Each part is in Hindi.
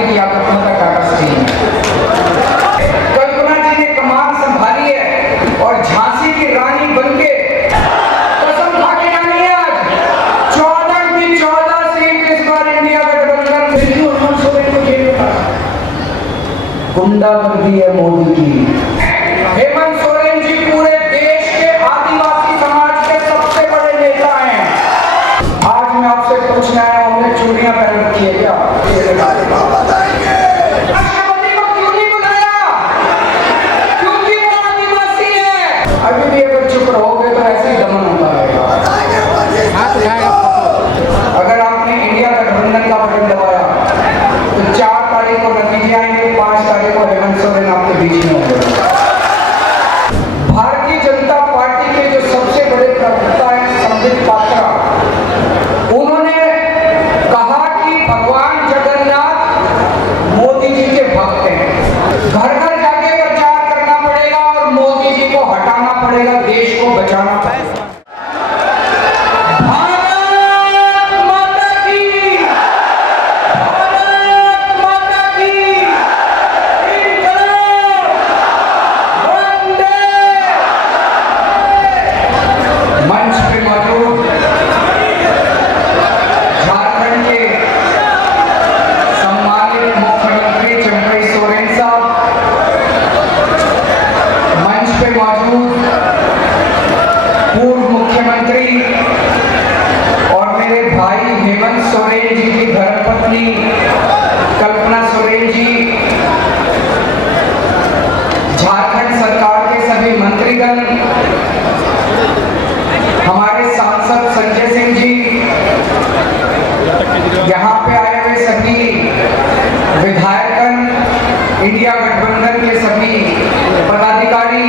नौकरी की आत्मकथा टाटा स्टील। कल्पना जी ने कमान संभाली है और झांसी की रानी बनके कसम खा के जानी है आज 14 की 14 सीट इस बार इंडिया गठबंधन को जेल में गुंडागर्दी है मोदी की। हेमंत सोरेन जी पूरे देश के आदिवासी समाज के सबसे बड़े नेता हैं। आज मैं आपसे पूछना है, हमने चूड़ियां पहन रखी है क्या? राष्ट्रपति को क्यों नहीं बुलाया? क्योंकि वो आदिवासी है। अभी भी अगर चुप रहोगे तो ऐसे ही दमन होता रहेगा। अगर आपने इंडिया गठबंधन का बटन दबाया तो 4 तारीख को नतीजे आएंगे, 5 तारीख को हेमंत सोरेन आपके बीच में होंगे। भारतीय जनता पार्टी के जो सबसे बड़े प्रवक्ता हैं संबित पात्रा, उन्होंने कहा कि भगवान जगन्नाथ मोदी जी के भक्त हैं। घर घर जाके प्रचार करना पड़ेगा और मोदी जी को हटाना पड़ेगा, देश को बचाना पड़ेगा। पूर्व मुख्यमंत्री और मेरे भाई हेमंत सोरेन जी की धर्मपत्नी कल्पना सोरेन जी, झारखंड सरकार के सभी मंत्रीगण, हमारे सांसद संजय सिंह जी, यहाँ पे आए हुए सभी विधायकगण, इंडिया गठबंधन के सभी पदाधिकारी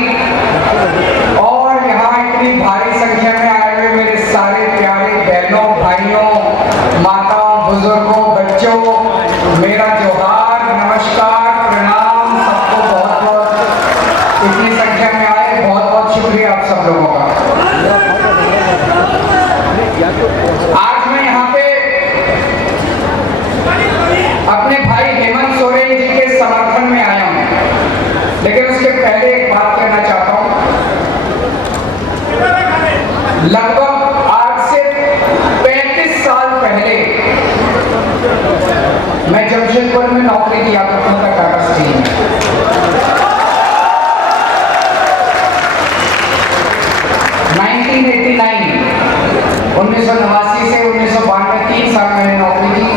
और यहाँ इतनी भारी संख्या में आए हुए मेरे सारे प्यारे बहनों, भाइयों, माताओं, बुजुर्गों, बच्चों, मेरा जोहार, नमस्कार, प्रणाम, सबको बहुत बहुत इतनी संख्या में आए, बहुत बहुत शुक्रिया आप सब लोगों का। आज मैं यहाँ पे अपने भाई हेमंत सोरेन जी के समर्थन में आया हूँ, लेकिन उसके पहले एक बात कहना चाहता हूँ। लगभग आज से 35 साल पहले मैं जमशेदपुर में नौकरी किया करता था टाटा स्टील में। उन्नीस सौ 1989 से 1992 3 साल मैंने नौकरी की।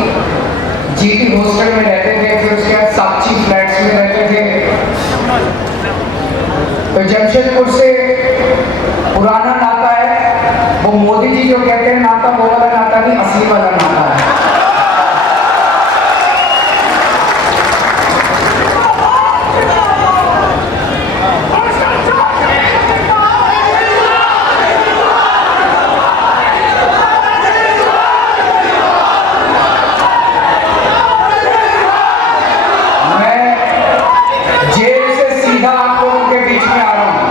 जीटी हॉस्टल में रहते थे, फिर उसके बाद साक्षी फ्लैट्स में रहते थे। तो जमशेदपुर से पुराना नाता है, वो मोदी जी जो कहते हैं नाता, वो वाला नाता नहीं, असली वाला नाता है। मैं जेल से सीधा आप लोगों के बीच में आ रहा हूं।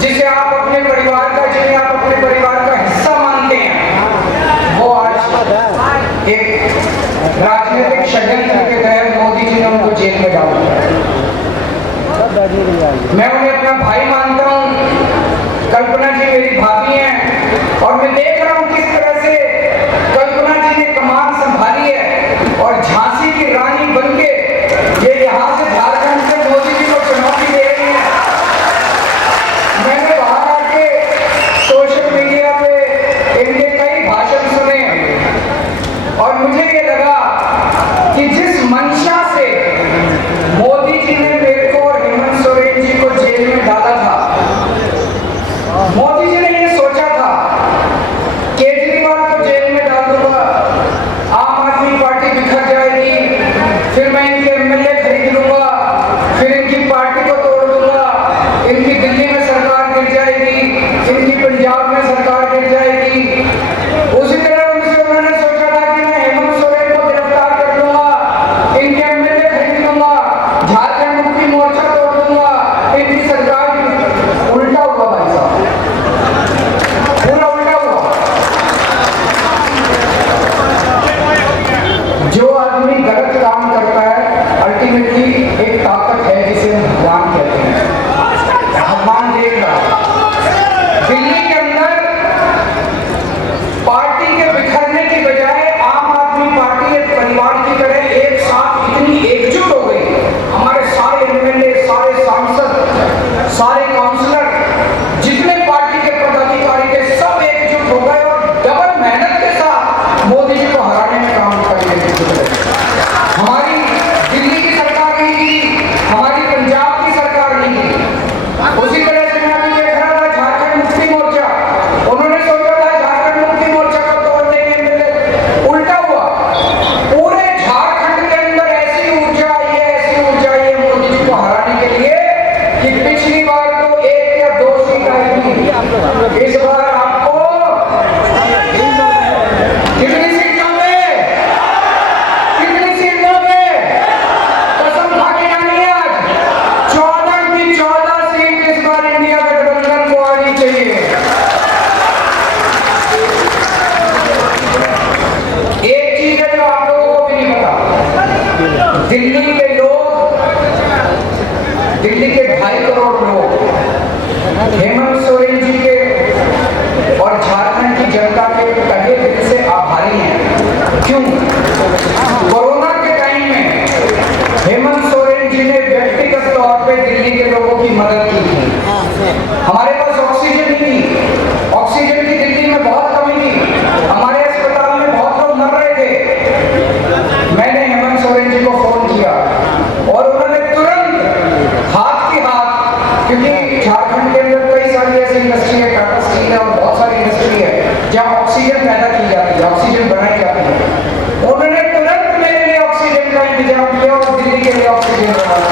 जिसे आप अपने परिवार का, जिन्हें आप अपने परिवार का हिस्सा मानते हैं, वो आज एक राजनीतिक षड्यंत्र के तहत मोदी जी ने उनको जेल में डाल दिया। मैं उन्हें अपना भाई मानता हूँ, कल्पना जी मेरी भाभी हैं, और मैं देख रहा हूँ किस तरह से कल्पना जी ने कमान संभाली है और झांसी की रानी बनके ये यहाँ से झारखंड से मोदी जी को चुनौती दे रही है। मैंने बाहर आके सोशल मीडिया पे इनके कई भाषण सुने और मुझे ये लगा कि जिस मंशा से मोदी जी ने मेरे को और हेमंत सोरेन जी को जेल में डाला था, मोदी जी ने ये सोचा था केजरीवाल को जेल में डाल दूंगा, आम आदमी पार्टी बिखर जाएगी, फिर मैं इनके एमएलए खरीद लूंगा, फिर इनकी पार्टी को तोड़ दूंगा, इनकी दिल्ली में सरकार गिर जाएगी, इनकी पंजाब में सरकार गिर जाएगी। उसी तरह उन्होंने सोचा था कि मैं हेमंत सोरेन को गिरफ्तार कर लूंगा, इनके एमएलए खरीद लूंगा, झारखंड मुक्ति मोर्चा तोड़ दूंगा, इनकी सरकार। उल्टा हुआ भाई साहब, पूरा उल्टा हुआ। जो आदमी गलत काम करता है, अल्टीमेटली एक ताकत है जिसे हम भगवान कहते हैं। भगवान देख रहा दिल्ली के अंदर पार्टी के बिखरने की बजाय आम आदमी पार्टी एक परिवार की तरह एक साथ इतनी एकजुट हो गई। हमारे सारे एमएलए, सारे सांसद, सारे काउंसलर, जितने पार्टी के पदाधिकारी थे, सब एकजुट हो गए और डबल मेहनत के साथ मोदी जी को हराने में काम करने की जरूरत है। हमारी दिल्ली की सरकार नहीं की, हमारी पंजाब की सरकार नहीं की। उसी तरह से मैं अभी देख रहा था झारखंड मुक्ति मोर्चा, उन्होंने सोचा था झारखंड मुक्ति मोर्चा को तोड़ देंगे, उल्टा हुआ। पूरे झारखंड के अंदर ऐसी ऊर्जा आई है, ऐसी ऊर्जा आई है मोदी जी को हराने के लिए कि पिछली बार तो 1 या 2 सीट आई थी, इस बार आपको कितनी सीट दोगे? कितनी सीट दोगे? कसम खा के जानिए आज 14 की 14 सीट इस बार इंडिया गठबंधन को आनी चाहिए। एक चीज है जो आप लोगों को भी नहीं पता, दिल्ली के लोग, दिल्ली के 2.5 करोड़ लोग हेमंत सोरेन जी के और झारखंड की जनता के तहे दिल से आभारी हैं। क्यों? कोरोना के टाइम में हेमंत सोरेन जी ने व्यक्तिगत तौर पे दिल्ली के लोगों की मदद की थी। हमारे पास ऑक्सीजन नहीं थी, ऑक्सीजन की दिल्ली में बहुत कमी थी, हमारे अस्पताल में बहुत लोग मर रहे थे। मैंने हेमंत सोरेन जी को फोन किया और उन्होंने तुरंत हाथ की हाथ, क्योंकि झारखंड के अंदर कई सारी ऐसी इंडस्ट्री है, टाटा स्टील है और बहुत सारी इंडस्ट्री है जहाँ ऑक्सीजन पैदा की जाती है, ऑक्सीजन बनाई जाती है। उन्होंने तुरंत मेरे लिए ऑक्सीजन का इंतजाम किया और दिल्ली के लिए ऑक्सीजन बनाया।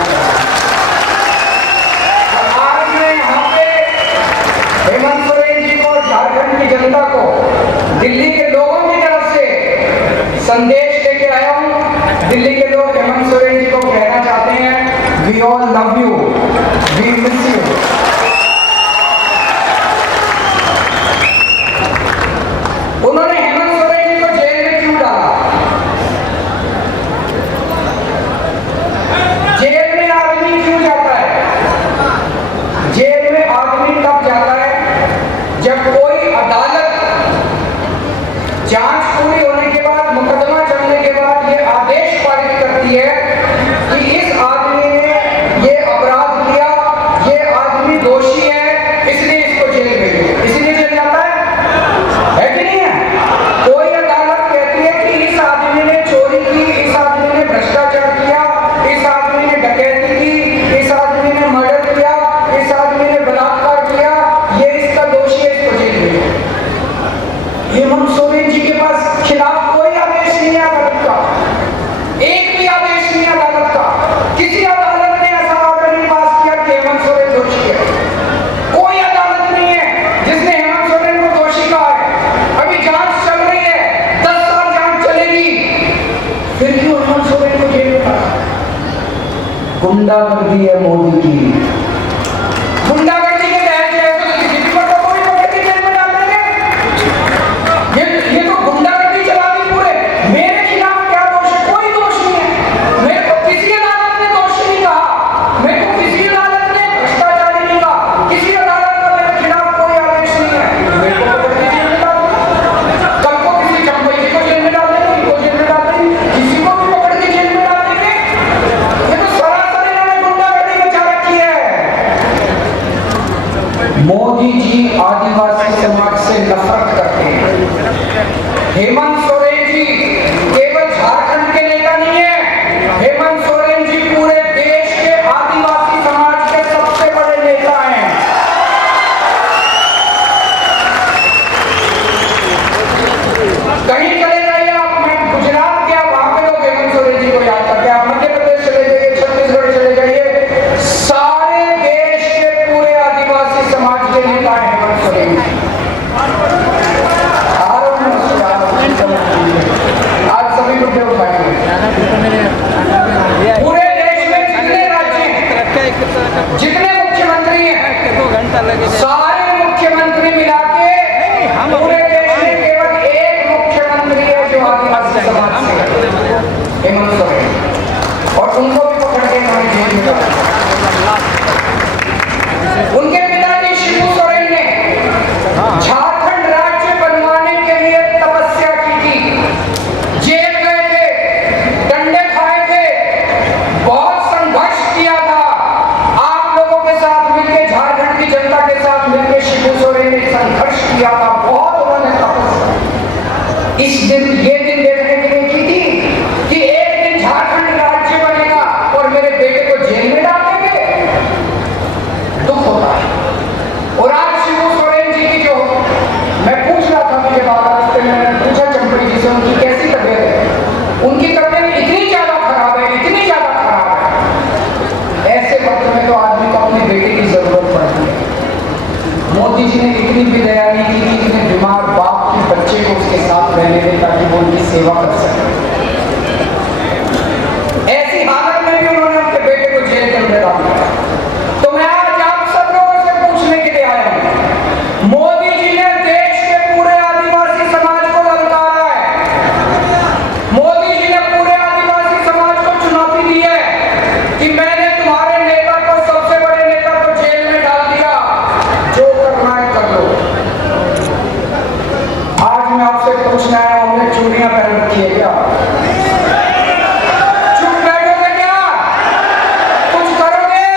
आज मैं यहाँ पे हेमंत सोरेन जी को, झारखंड की जनता को, दिल्ली के लोगों की तरफ से संदेश लेके आया हूँ। दिल्ली के लोग हेमंत सोरेन जी को कहना चाहते हैं, we all love you, we miss you. उन्होंने हेमंत सोरेन जी को जेल में क्यों डाला? जेल में आदमी क्यों जाता है? जेल में आदमी तब जाता है जब कोई अदालत जांच पूरी होने के बाद, मुकदमा चलने के बाद ये आदेश पारित करती है कि इस आदमी ने ये अपराध किया, ये आदमी दोषी है, इसलिए इसको जेल भेजो, इसलिए जेल जाता है कि नहीं है? कोई अदालत कहती है कि इस आदमी ने चोरी की, इस आदमी ने भ्रष्टाचार किया, इस आदमी ने डकैती की, इस आदमी ने मर्डर किया, इस आदमी ने बलात्कार किया, ये इसका दोषी है, इसको जेल भेजो। हेमंत सोरेन जी के पास खिलाफ कोई आदेश नहीं है अदालत का, एक भी आदेश नहीं है अदालत का। किसी अदालत ने ऐसा ऑर्डर नहीं पास किया कि हेमंत सोरेन दोषी है। कोई अदालत नहीं है जिसने हेमंत सोरेन को दोषी कहा है। अभी जांच चल रही है, 10 साल जांच चलेगी, फिर क्यों हेमंत सोरेन को जेल में डाला? गुंडागर्दी है मोदी की, गुंडागर्दी के तहत मोदी जी आदिवासी समाज से नफरत करते हैं। हेमंत सोरेन जी केवल झारखंड के नेता नहीं है, हेमंत सोरेन जी पूरे देश के आदिवासी समाज के सबसे बड़े नेता हैं। कहीं चले जाइए आप, मैं गुजरात गया, वहां पे लोग हेमंत सोरेन जी को याद करते हैं। आप मध्य प्रदेश चले जाइए, छत्तीसगढ़ चले जाइए, सारे देश के पूरे आदिवासी समाज के नेता हैं हेमंत सोरेन जी। आज सभी मुद्दे उठाएंगे। पूरे देश में जितने राज्य हैं, जितने मुख्यमंत्री हैं, सारे मुख्यमंत्री मिला के पूरे देश में केवल एक मुख्यमंत्री है जो आदिवासी समाज से है, हेमंत सोरेन। और उनको भी पकड़ के हमारी जेल में डाला। उनके पिताजी शिबू सोरेन ने झारखंड राज्य बनवाने के लिए तपस्या की थी, जेल गए थे, डंडे खाए थे, बहुत संघर्ष किया था। आप लोगों के साथ मिलकर, झारखंड की जनता के साथ मिलकर शिबू सोरेन ने संघर्ष किया था, बहुत उन्होंने तपस्या। इस दिन, ये दिन देखने के लिए की थी कि एक दिन झारखंड राज्य बनेगा और मेरे बेटे को जेल में डाल देंगे। दुख होता है। और आज शिबू सोरेन जी की जो, मैं पूछ रहा था मुझे रास्ते में, मैंने पूछा चंपड़ी जी से उनकी कैसी तबीयत है। उनकी तबीयत इतनी ज्यादा खराब है, इतनी ज्यादा खराब है, ऐसे वक्त में तो आदमी को अपने बेटे की जरूरत पड़ती है। मोदी जी ने इतनी भी दया नहीं की कि इतने बीमार बाप के बच्चे को उसके साथ रहने दें ताकि वो उनकी सेवा कर सके। ऐसी हालत में भी उन्होंने अपने बेटे को जेल के अंदर डाल दिया। तो मैं आज आप सब लोगों से पूछने के लिए आया हूं, मोदी जी ने देश के पूरे आदिवासी समाज को ललकारा है। मोदी जी ने पूरे आदिवासी समाज को चुनौती दी है कि मैंने तुम्हारे नेता को, सबसे बड़े नेता को जेल में डाल दिया, जो करना है कर लो। आज मैं आपसे पूछना है, हमने चूड़ियां पहन रखी है क्या? चुप बैठोगे क्या? कुछ करोगे?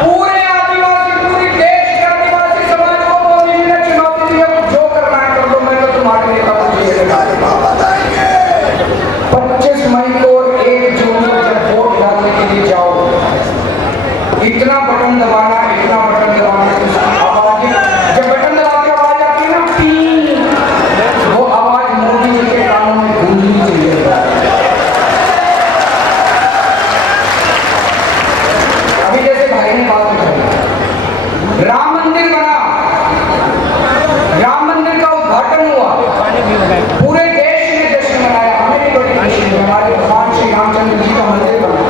पूरे आदिवासी, पूरी देश के आदिवासी समाज को मोदी जी ने चुनौती दी है, जो करना है कर लो, मैं तो तुम्हारे नेता को जेल में डाल दूंगा। 25 मई को और 1 जून को जब वोट डालने के लिए जाओ, इतना बटन दबाना, इतना बटन दबाना कि उसकी आवाज, जब बटन दबा के आवाज आती है ना, पी, वो आवाज मोदी जी के कानों में गूंजनी चाहिए। अभी जैसे भाई ने बात उठाई, राम मंदिर बना, राम मंदिर का उद्घाटन हुआ, पूरे देश ने जश्न मनाया, हमें भी बड़ी खुशी है। हमारे भगवान श्री रामचंद्र जी का मंदिर बना,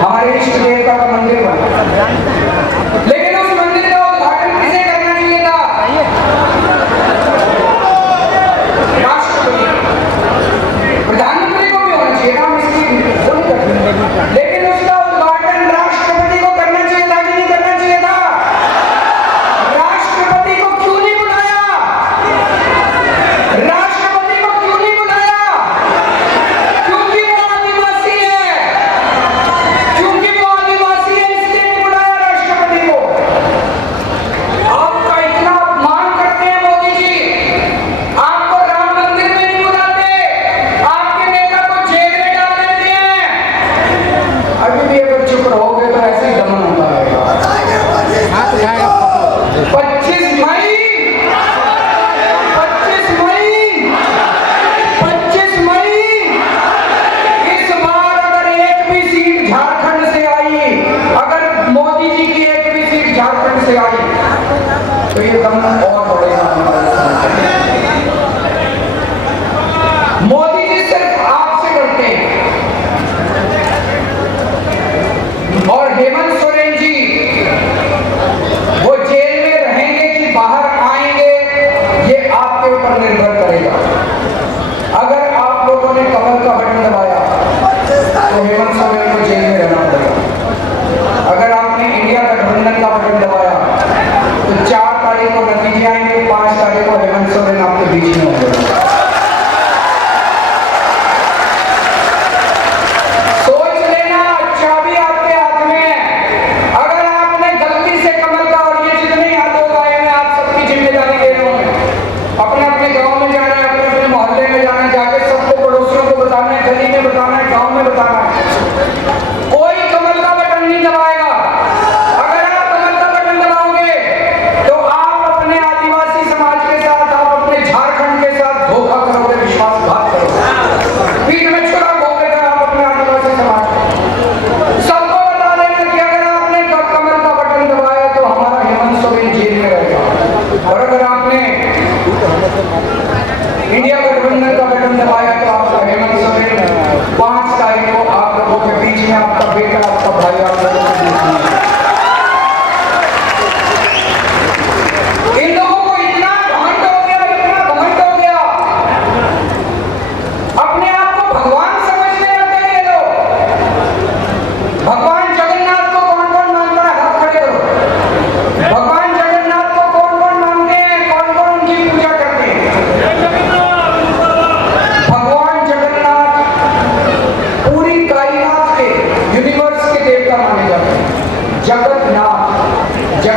हमारे इष्ट देवता का मंदिर बना, लेकिन उस मंदिर का उद्घाटन किसे करना चाहिए था? राष्ट्रपति, प्रधानमंत्री को भी होना चाहिए था, हम इसकी वो नहीं करते, लेकिन उसका उद्घाटन राष्ट्रपति को करना चाहिए था कि नहीं करना चाहिए था? राष्ट्रपति को क्यों नहीं बुलाया? राष्ट्रपति को क्यों नहीं बुलाया? क्योंकि वो आदिवासी है, क्योंकि वो आदिवासी है, इसलिए नहीं बुलाया राष्ट्रपति को। आपका इतना अपमान करते हैं मोदी जी, आपको राम मंदिर में नहीं बुलाते, आपके नेता को जेल में डाल देते हैं। अभी भी अगर चुप रहोगे तो ऐसे ही दमन होता रहेगा। 25 मई, 25 मई, 25 मई, इस बार अगर एक भी सीट झारखंड से आई, अगर मोदी जी की एक भी सीट झारखंड से आई, तो ये दमन और बढ़ेगा। मोदी जी सिर्फ आपसे डरते हैं, और हेमंत सोरेन जी, वो जेल में रहेंगे कि बाहर आएंगे, ये आपके ऊपर निर्भर करेगा। अगर आप लोगों ने कमल का बटन दबाया तो हेमंत सोरेन को जेल में रहना पड़ेगा। अगर आपने इंडिया गठबंधन का बटन दबाया तो 4 तारीख को नतीजा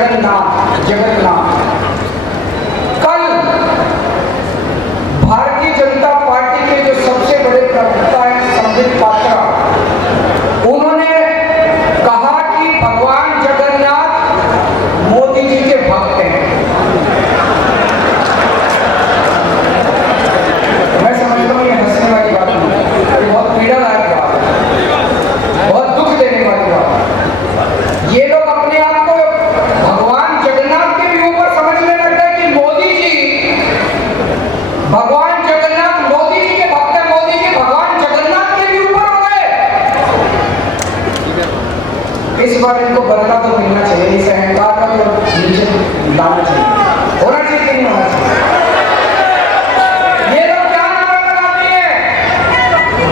जगन्नाथ। कल भारतीय जनता पार्टी के जो सबसे बड़े प्रवक्ता हैं संबित पात्रा, उन्होंने कहा कि भगवान जगन्नाथ मोदी जी के भक्त हैं। मैं समझता हूँ ये हंसने वाली बात नहीं, बहुत पीड़ादायक बात है, बहुत दुख देने वाली बात है। ये लोग अपने आप को भगवान जगन्नाथ के भी ऊपर समझने लग गए कि मोदी जी, भगवान जगन्नाथ मोदी जी के भक्त हैं, मोदी जी भगवान जगन्नाथ के भी ऊपर हो गए। इस बार इनको बदला तो मिलना चाहिए, इस अहंकार का तो नीचे लाना चाहिए, होना चाहिए कि नहीं होना चाहिए। ये लोग क्या नारा लगाते हैं,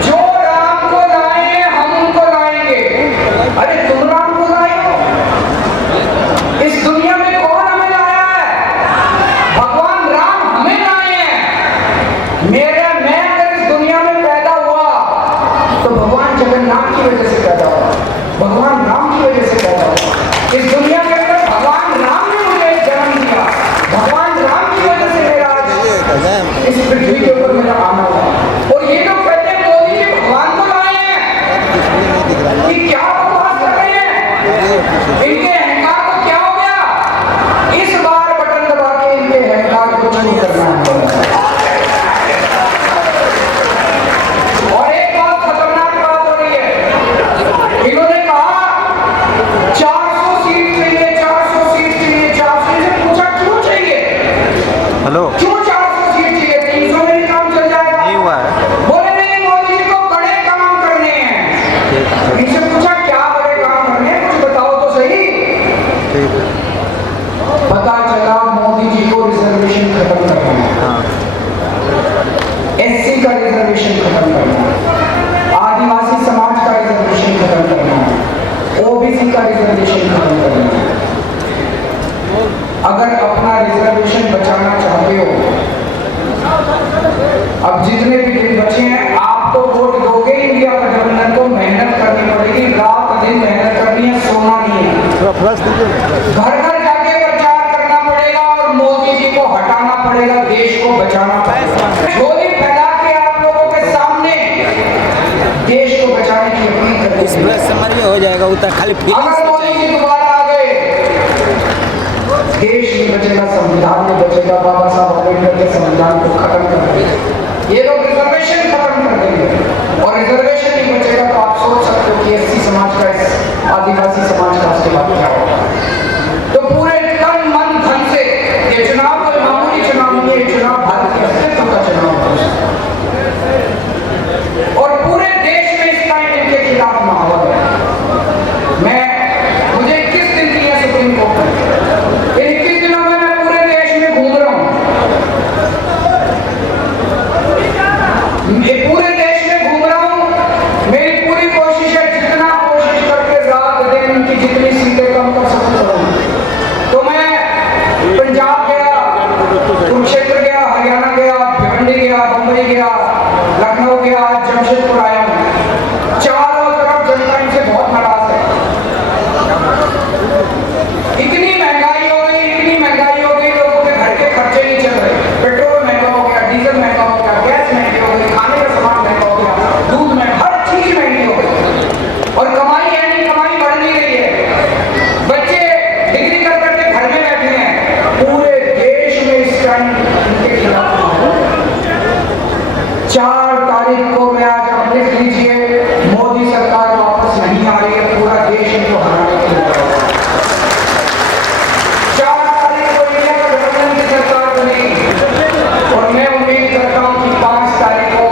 जो राम को लाए हम उनको लाएंगे। अरे तुम राम को लाए हो, इस दुनिया में कौन हमें लाया है? भगवान राम हमें लाए हैं। मैं अगर इस दुनिया में पैदा हुआ तो भगवान जगन्नाथ की वजह से पैदा हुआ, भगवान राम की वजह से पैदा हुआ। इस दुनिया के अंदर भगवान राम ने मुझे जन्म दिया, भगवान राम की वजह से मेरा आज इस पृथ्वी के ऊपर मेरा आना हुआ। और ये लोग कहते हैं मोदी जी भगवान को लाए हैं, कि क्या बकवास कर रहे हैं? इनके अहंकार को क्या हो गया? इस बार बटन दबा के इनके अहंकार को चूर करना है। और एक बहुत खतरनाक बात हो रही है, इन्होंने कहा 400 सीट चाहिए, 400 सीट चाहिए, 400 से पूछा क्यों चाहिए? हेलो, क्यों 400 सीट चाहिए? 300 में भी काम चल जाएगा। नहीं हुआ है। बोले नहीं, मोदी जी को बड़े काम करने हैं। इनसे पूछा क्या बड़े काम करने हैं, कुछ बताओ तो सही। ठीक है। पता चला मोदी जी को रिजर्वेशन खत्म करना है, हाँ, एससी का रिजर्वेशन खत्म करना है, आदिवासी समाज का रिजर्वेशन खत्म करना है, ओबीसी का रिजर्वेशन खत्म करना है। अगर अपना रिजर्वेशन बचाना चाहते हो, अब जितने भी दिन बचे हैं, आप तो वोट दोगे, इंडिया गठबंधन को मेहनत करनी पड़ेगी, रात दिन मेहनत करनी है, सोना नहीं है। घर घर जाके प्रचार करना पड़ेगा और मोदी जी को हटाना पड़ेगा, देश को बचाना पड़ेगा। झोली फैला के आप लोगों के सामने देश को बचाने की अपील करनी समझ हो जाएगा, उतना खाली अगर मोदी जी दोबारा आ गए, देश नहीं बचेगा, संविधान नहीं बचेगा। बाबा साहब अम्बेडकर के संविधान को खत्म कर देंगे, ये लोग रिजर्वेशन खत्म कर देंगे। और रिजर्वेशन नहीं बचेगा तो आप सोच सकते हो कि एससी समाज का, आदिवासी समाज का उसके बाद क्या होगा। तो पूरे तन मन धन से ये चुनाव कोई मामूली चुनाव नहीं है, चुनाव भारत के अस्तित्व का चुनाव है। और पूरे देश में इस टाइम इनके खिलाफ माहौल है। मुझे 21 दिन दिया सुप्रीम कोर्ट ने, 21 दिनों में मैं पूरे देश में घूम रहा हूँ, पूरे देश में घूम रहा हूँ। मेरी पूरी कोशिश है, जितना कोशिश करके रात दिन की जितनी सीटें कम कर सकता हूँ। तो मैं पंजाब गया, कुरुक्षेत्र गया, हरियाणा गया, भिवंडी गया, बम्बई गया, लखनऊ गया, जमशेदपुर आया हूँ। चारों तरफ जनता इनसे बहुत नाराज है। इतनी महंगाई हो गई, इतनी महंगाई हो गई, लोगों के घर के खर्चे नहीं चल रहे। पेट्रोल महंगा हो गया, डीजल महंगा हो गया, गैस महंगी हो गई, खाने का सामान महंगा हो गया, दूध में हर चीज महंगी हो गई। और कमाई है नहीं, कमाई बढ़ नहीं रही है। बच्चे डिग्री कर करके घर में बैठे हैं। पूरे देश में इस टाइम इनके खिलाफ 4 तारीख को मैं आज आप लिख लीजिए, मोदी सरकार वापस नहीं आ रही है, पूरा देश इनको हराने के लिए। 4 तारीख को इंडिया गठबंधन की सरकार बनेगी और मैं उम्मीद करता हूँ कि 5 तारीख को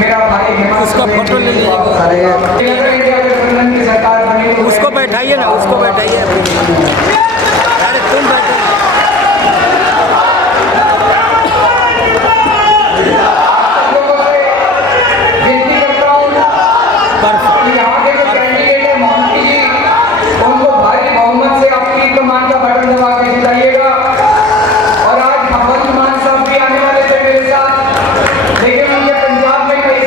मेरा भाई हेमंत उसका फोटो ले लीजिए, इंडिया गठबंधन की सरकार बनेगी। उसको बैठाइए ना, उसको बैठाइए। अरे तुम बैठो। यहाँ के जो कैंडिडेट है मोहंती जी, उनको भारी बहुमत से आपकी कमान का बटन दबा के जिताइएगा। और आज भगवंत मान साहब भी आने वाले थे मेरे साथ, लेकिन उनके पंजाब में कई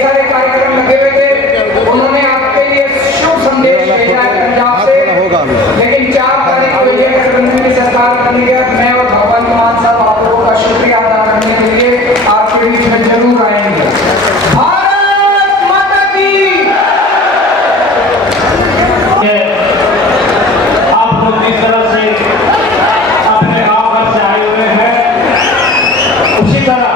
सारे कार्यक्रम लगे हुए थे। उन्होंने आपके लिए शुभ संदेश भेजा है पंजाब से, लेकिन 4 उसी तरह